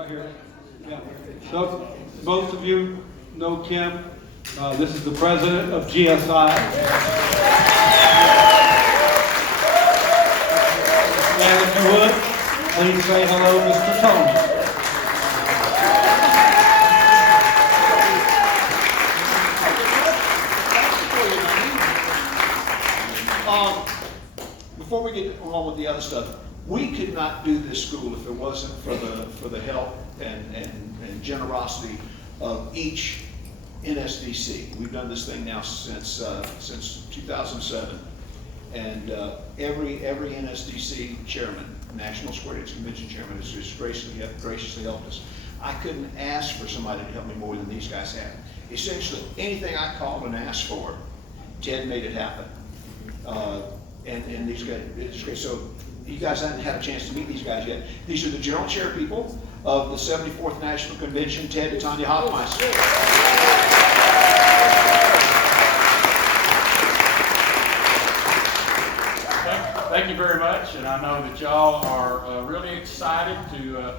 right here. Yeah. So, most of you know Kim. This is the president of GSI. And if you would, please say hello, Mr. Tony. Before we get on with the other stuff, we could not do this school if it wasn't for the help and generosity of each NSDC. We've done this thing now since 2007, and every NSDC chairman, National Square Dance Convention chairman, has just graciously helped us. I couldn't ask for somebody to help me more than these guys have. Essentially, anything I called and asked for, Ted made it happen. And these guys, it's great. So you guys haven't had a chance to meet these guys yet. These are the general chair people of the 74th National Convention, Ted and Tanya Hoffmeister. Thank you very much, and I know that y'all are really excited to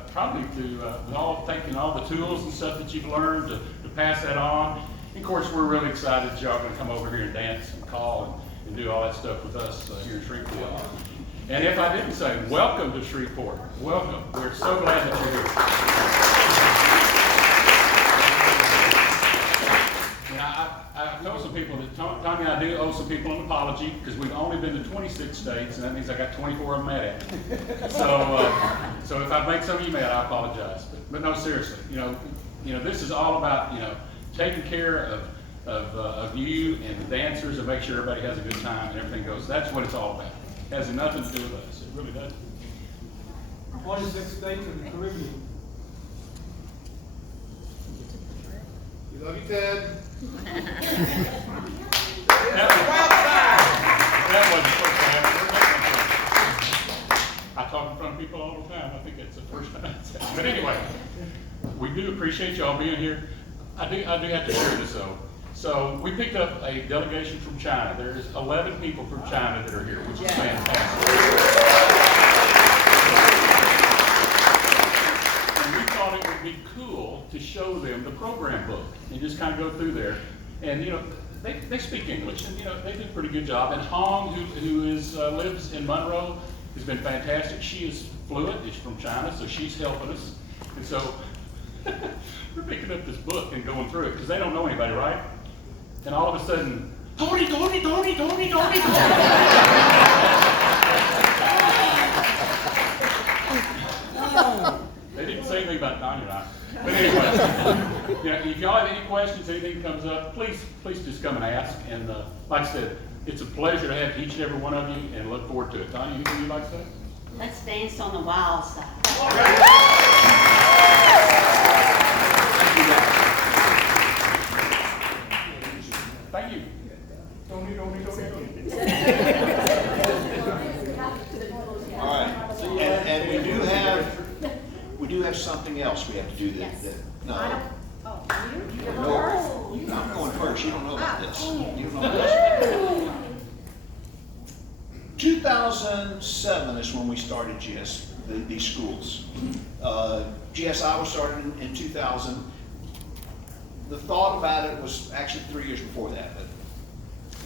taking all the tools and stuff that you've learned to pass that on. And of course, we're really excited that y'all are going to come over here and dance and call and do all that stuff with us here in Shreveport. And if I didn't say, welcome to Shreveport. Welcome. We're so glad that you're here. I know some people that, Tommy, I do owe some people an apology because we've only been to 26 states, and that means I got 24 of them mad at me. So if I make some of you mad, I apologize. But no, seriously, you know, this is all about, taking care of you and the dancers and make sure everybody has a good time and everything goes. That's what it's all about. It has nothing to do with us. It really doesn't. 26 states in the Caribbean. We love you, Ted. That wasn't supposed to happen. I talk in front of people all the time. I think it's the first time I said it. But anyway, we do appreciate y'all being here. I do have to share this though. So we picked up a delegation from China. There's 11 people from China that are here, which is fantastic. And we thought it would be cool to show them the program book and just kind of go through there. And they speak English, and they do a pretty good job. And Hong, who lives in Monroe, has been fantastic. She is fluent. She's from China, so she's helping us. And so we're picking up this book and going through it because they don't know anybody, right? And all of a sudden, Tony. They didn't say anything about Tanya and I. But anyway, if y'all have any questions, anything comes up, please just come and ask. And like I said, it's a pleasure to have each and every one of you, and look forward to it. Tanya, anything you'd like to say? Let's dance on the wild side. Thank you. Tony. All right, and we do have something else we have to do. No, I'm going first. You don't know about this. You don't know about this. 2007 is when we started these schools. GSI was started in 2000. The thought about it was actually 3 years before that, but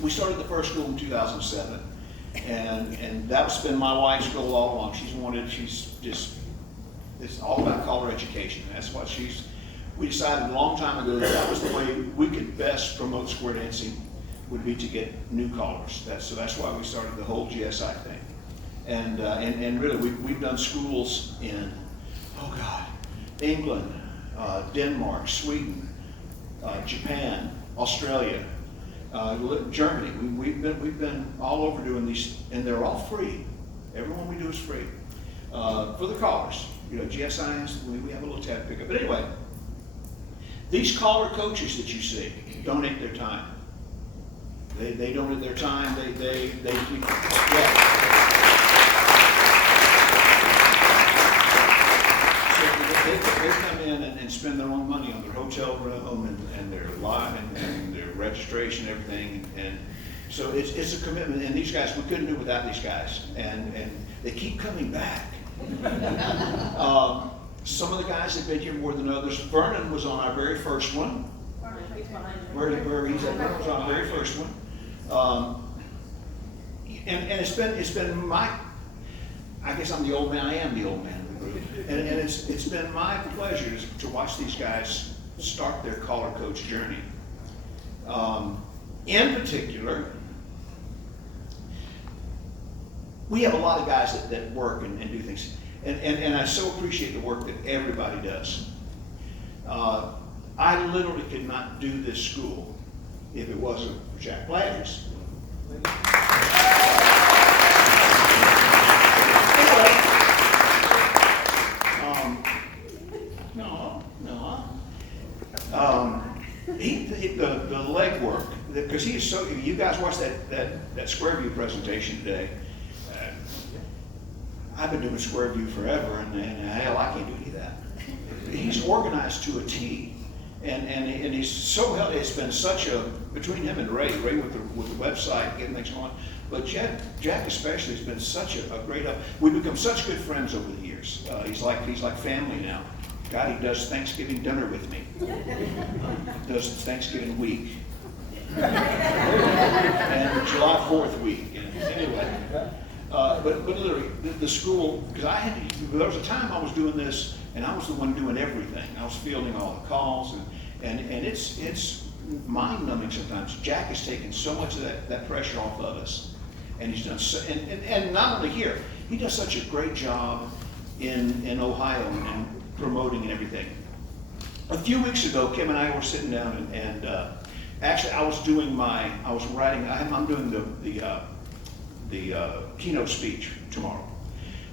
we started the first school in 2007, and that's been my wife's goal all along. It's all about caller education. That's what we decided a long time ago that was the way we could best promote square dancing, would be to get new callers. So that's why we started the whole GSI thing. And really, we've done schools in, England, Denmark, Sweden, Japan, Australia, Germany. We've been all over doing these, and they're all free. Everyone we do is free for the callers. GSI, we have a little tab pickup. But anyway, these caller coaches that you see donate their time. They donate their time. They come in and spend their own money on their hotel room and their live and their registration, everything, and so it's a commitment. And these guys, we couldn't do it without these guys, and they keep coming back. Some of the guys have been here more than others. Vernon was on our very first one. Where he's at, Vernon was on our very first one. And it's been my, I guess I'm the old man, I am the old man of the group. And it's been my pleasure to watch these guys start their collar coach journey. In particular, we have a lot of guys that work and do things. And I so appreciate the work that everybody does. I literally could not do this school if it wasn't for Jack Bladges. The leg work, because he is so, you guys watched that Square View presentation today. I've been doing Square View forever, and hell, I can't do any of that. He's organized to a T, and he's so helpful. It's been such a, between him and Ray with the website, getting things going, but Jack especially has been such a great help. We've become such good friends over the years. He's like family now. God, he does Thanksgiving dinner with me. Does Thanksgiving week. And July 4th week. And anyway, but literally, the school, because there was a time I was doing this, and I was the one doing everything. I was fielding all the calls, and it's mind-numbing sometimes. Jack has taken so much of that pressure off of us, and he's done so, and not only here, he does such a great job in Ohio and promoting and everything. A few weeks ago, Kim and I were sitting down, and actually I'm doing the keynote speech tomorrow,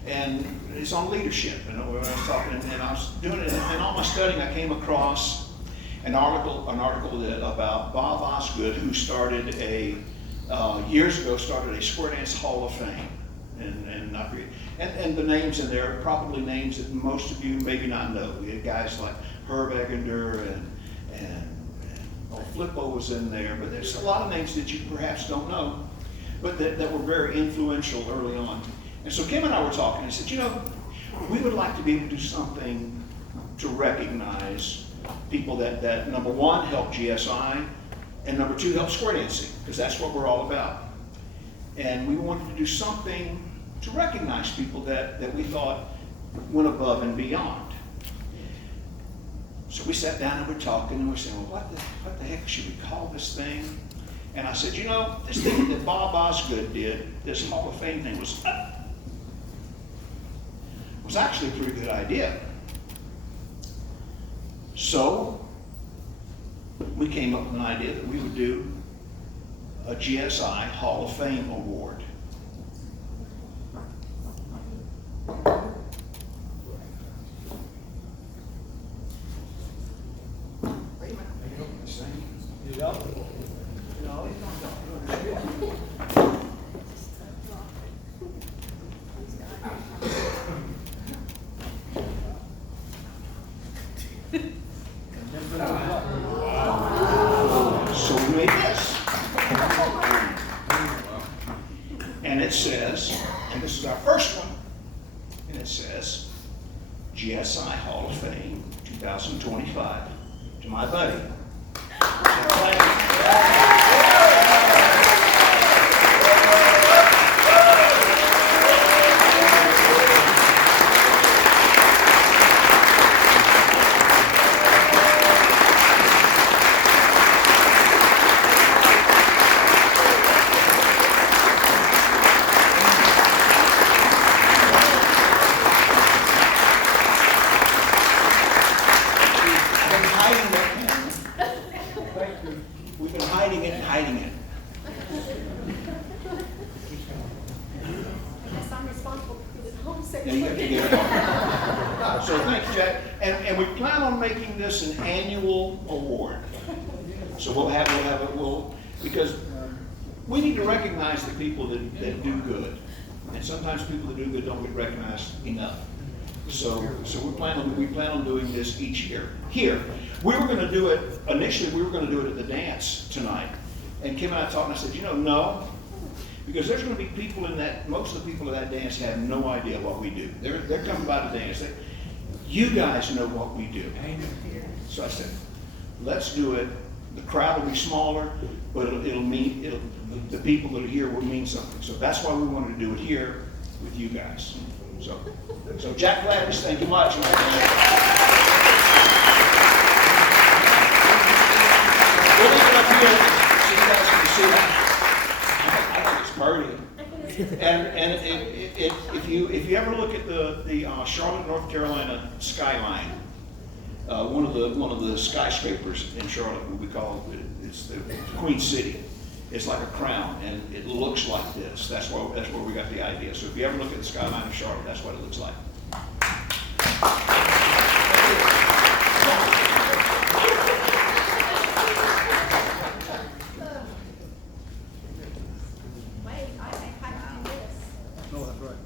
and it's on leadership. And I was talking, and I was doing it, and in all my studying, I came across an article about Bob Osgood, who started years ago started a Square Dance Hall of Fame. And the names in there are probably names that most of you maybe not know. We had guys like Herb Egender and Flippo was in there, but there's a lot of names that you perhaps don't know, but that were very influential early on. And so Kim and I were talking, and said, we would like to be able to do something to recognize people that number one, help GSI, and number two, help square dancing, because that's what we're all about. And we wanted to do something to recognize people that we thought went above and beyond. So we sat down and we're talking, and we're saying, well, what the heck should we call this thing? And I said, this thing that Bob Osgood did, this Hall of Fame thing, was actually a pretty good idea. So we came up with an idea that we would do a GSI Hall of Fame award. So we made this. And it says, and this is our first one, and it says, GSI Hall of Fame 2025 to my buddy. We've been hiding it and hiding it. Yes, I'm responsible for the home Yeah, you have to section. get it on. So thank you, Jack. And we plan on making this an annual award. So we'll have it, because we need to recognize the people that do good. And sometimes people that do good don't get recognized enough. So we plan on doing this each year. Here, we were going to do it, initially we were going to do it at the dance tonight. And Kim and I talked, and I said, no, because there's going to be people in that, most of the people at that dance have no idea what we do. They're coming by to dance. You guys know what we do. So I said, let's do it. The crowd will be smaller, but the people that are here will mean something. So that's why we wanted to do it here with you guys. So Jack Gladys, thank you much. My friend. We'll leave it up here so you guys can see it. I think it's party. And if you ever look at the Charlotte, North Carolina skyline, one of the skyscrapers in Charlotte, what we call it's the Queen City. It's like a crown, and it looks like this. That's where we got the idea. So if you ever look at the skyline of Charlotte, that's what it looks like. Wait, I have to do this. No, that's right.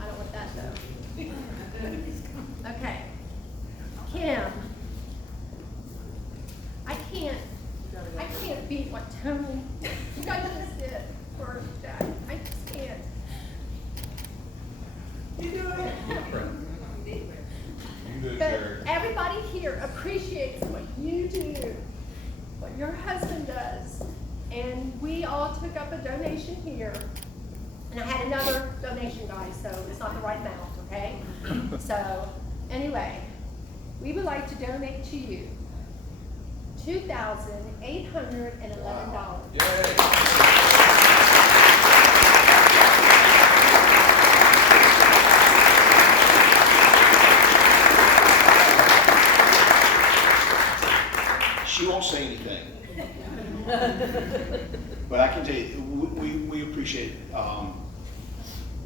I don't want that though. Okay. Kim, I can't beat what Tony, you guys just did for Jack. I just can't. You do it. But everybody here appreciates what you do, what your husband does. And we all took up a donation here. And I had another donation, guys, so it's not the right amount, okay? So, anyway, we would like to donate to you $2,811. She won't say anything. But I can tell you, we appreciate it.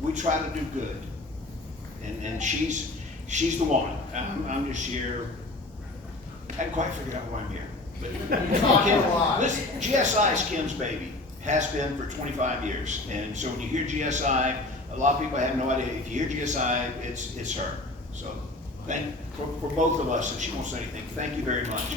We try to do good. And she's the woman. I'm just here. I haven't quite figured out why I'm here. But listen, GSI is Kim's baby. Has been for 25 years. And so when you hear GSI, a lot of people have no idea. If you hear GSI, it's her. So for both of us, if she won't say anything, thank you very much.